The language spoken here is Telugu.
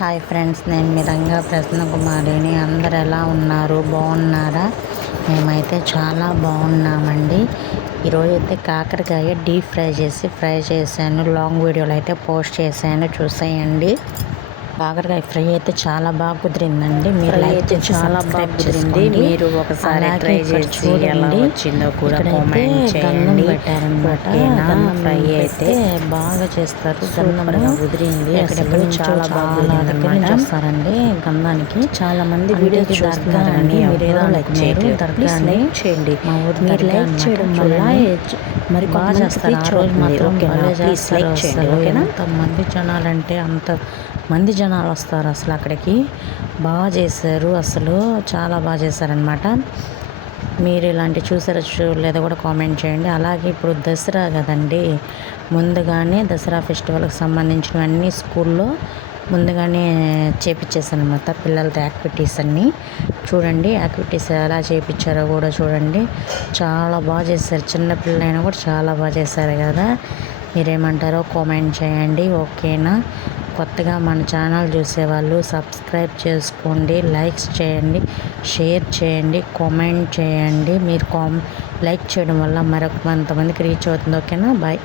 హాయ్ ఫ్రెండ్స్, నేను మీ రంగా ప్రసన్న కుమారిని. అందరు ఎలా ఉన్నారు? బాగున్నారా? మేమైతే చాలా బాగున్నామండి. ఈరోజు అయితే కాకరకాయ డీప్ ఫ్రై చేశాను. లాంగ్ వీడియోలు అయితే పోస్ట్ చేశాను, చూసేయండి. కాకరకాయ ఫ్రై అయితే చాలా బాగా కుదిరిందండి. మీరు అయితే చాలా బాగా కుదిరింది. మీరు ఒకసారి ట్రై చేసి ఎలా వచ్చిందో కూడా కామెంట్ చేయండి. పెట్టారనమాట. గంధం ఫ్రై అయితే బాగా చేస్తారు. గంధం కుదిరింది. అసలు చాలా బాగా దగ్గర నుంచి వస్తారండి గంధానికి. చాలా మంది వీడియో చూస్తున్నారని మీరు ఏదో లైక్ చేయరు. దర్గాని చేయండి. మా ఊరు మీరు లైక్ చేయడం వల్ల మరి బాగా చేస్తారు. ఆ రోజు మాత్రం ప్లీజ్ లైక్ చేయండి. ఓకేనా? మంది జనాలంటే అంత మంది జనాలు వస్తారు అసలు అక్కడికి. బాగా చేశారు, అసలు చాలా బాగా చేశారనమాట. మీరు ఇలాంటి చూసారో కూడా కామెంట్ చేయండి. అలాగే ఇప్పుడు దసరా కదండి, ముందుగానే దసరా ఫెస్టివల్కి సంబంధించినవన్నీ స్కూల్లో ముందుగానే చేపించేసాను అనమాట. పిల్లలతో యాక్టివిటీస్ అన్నీ చూడండి. యాక్టివిటీస్ ఎలా చేయించారో కూడా చూడండి. చాలా బాగా చేశారు. చిన్న పిల్లలైనా కూడా చాలా బాగా చేశారు కదా. మీరేమంటారో కామెంట్ చేయండి, ఓకేనా? కొత్తగా మన ఛానల్ చూసేవాళ్ళు సబ్స్క్రైబ్ చేసుకోండి, లైక్స్ చేయండి, షేర్ చేయండి, కామెంట్ చేయండి. మీరు లైక్ చేయడం వల్ల మరొక కొంతమందికి రీచ్ అవుతుంది, ఓకేనా? బాయ్.